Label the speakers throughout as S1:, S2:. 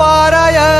S1: कर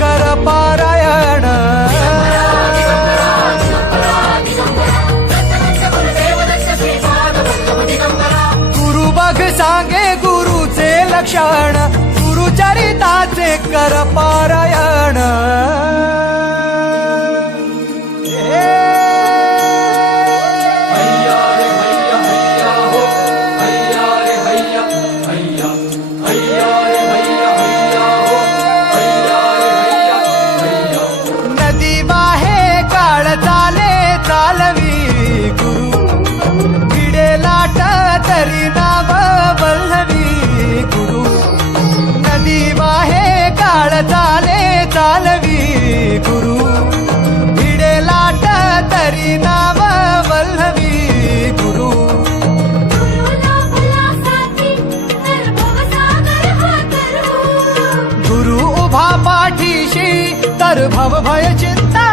S1: कर पारायण 跑不跑也简单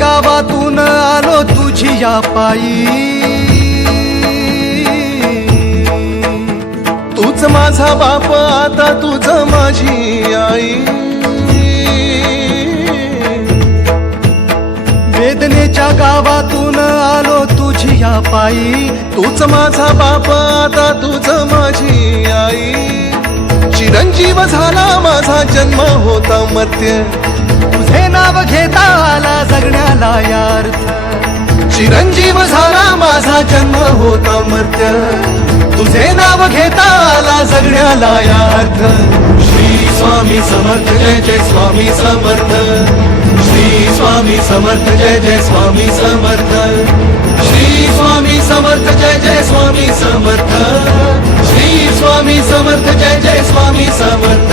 S1: गावातून आलो तुझी या पायी
S2: तूच माझा बाप आता तुझ माझी आई.
S1: वेदनेच्या गावातून आलो तुझी या पायी
S2: तूच माझा बाप आता तुझ माझी आई. चिरंजीव झाला माझा जन्म होता मत्य
S1: तुझे नाव घेता आला जगण्याला यार्थ
S2: चिरंजीव झाला माझा जन्म होता मर्त्य
S1: तुझे नाव घेता आला जगण्याला यार्थ
S2: श्री स्वामी समर्थ जय जय स्वामी समर्थ. श्री स्वामी समर्थ जय जय स्वामी समर्थ. श्री स्वामी समर्थ जय जय स्वामी समर्थ. श्री स्वामी समर्थ जय जय स्वामी समर्थ.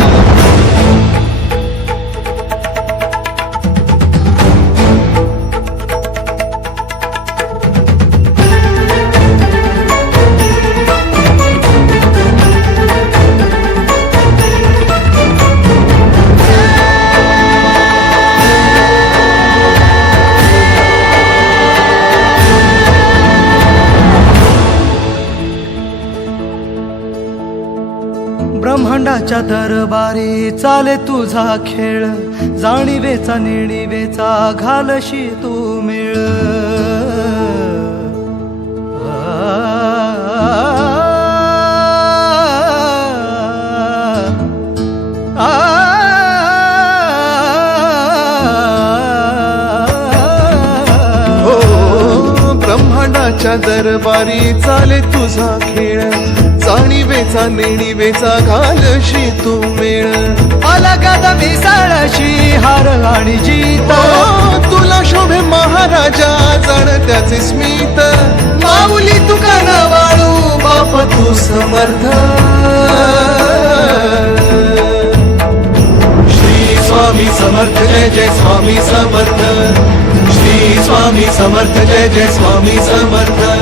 S1: ब्रह्मांडाच्या दरबारी चाले तुझा खेळ जाणीवेचा निणीवेचा घालशी तू मिळ आ,
S2: ब्रह्मांडाच्या दरबारी चाले तुझा खेळ जाणीवेचा नेणीवेचा घालशी तू मेळ.
S1: अलगद मिसळशी हार आणि जीत.
S2: ओ, तुला शोभे महाराजा जाण त्याचे स्मित.
S1: माऊली तुका न वाळू बाप तू
S2: समर्थ. श्री स्वामी समर्थ जय जय स्वामी समर्थ. श्री स्वामी समर्थ जय जय स्वामी समर्थ.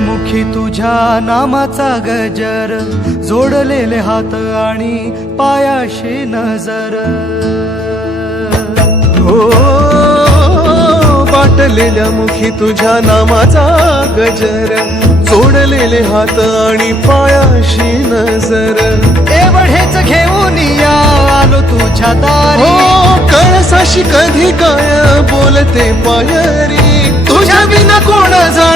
S1: मुखी तुझ्या नामाचा गजर जोडलेले हात आणि पायाशी नजर.
S2: हो वाटलेल्या मुखी तुझ्या नामाचा गजर जोडलेले हात आणि पायाशी नजर.
S1: एवढेच घेऊन या आलो तुझ्या
S2: हो
S1: दारी
S2: कळसाशी कधी काय बोलते पायरी.
S1: तुझ्या विना कोण मौन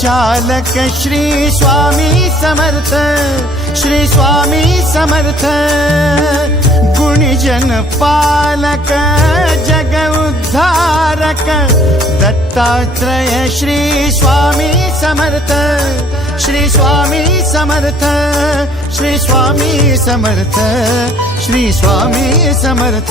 S3: चालक श्री स्वामी समर्थ श्री स्वामी समर्थ गुणिजन पालक जग उद्धारक दत्तात्रय श्री स्वामी समर्थ श्री स्वामी समर्थ श्री स्वामी समर्थ श्री स्वामी समर्थ। श्री स्वामी समर्थ